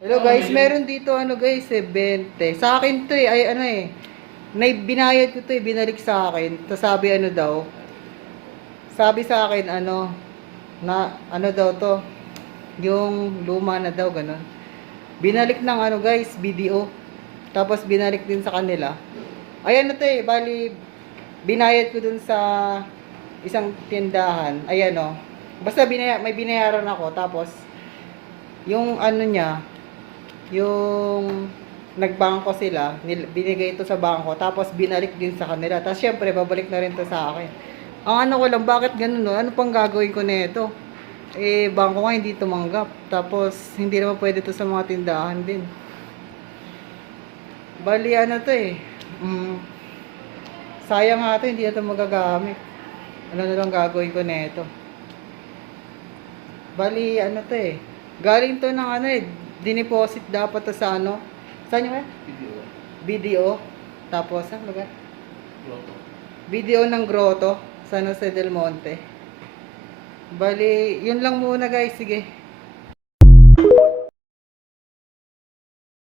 Hello guys, meron dito ano guys, eh, 20. Sa akin to eh, ay ano eh. Nay binayad ko to eh, binalik sa akin. Tapos sabi ano daw. Sabi sa akin ano na ano daw to. Yung luma na daw ganun. Binalik ng ano guys, BDO. Tapos binalik din sa kanila. Ayan na to eh, bali binayad ko dun sa isang tindahan. Ayan oh. Basta binaya, may binayaran ako tapos yung ano niya, yung nagbangko sila, binigay ito sa bangko, tapos binalik din sa kanila. Tapos syempre, babalik na rin to sa akin. Ang ano ko lang, bakit ganun no? Ano pang gagawin ko nito? Eh, bangko nga hindi tumanggap. Tapos, hindi naman pwede to sa mga tindahan din. Bali, ano to eh. Mm, sayang nga to, hindi na to magagamit. Ano na lang gagawin ko nito? Bali, ano to eh. Galing to ng ano eh, dineposit dapat sa ano. Saan yung Video. BDO. Tapos, saan lugar? Grotto. BDO ng Grotto, San Jose del Monte. Bali, yun lang muna guys. Sige.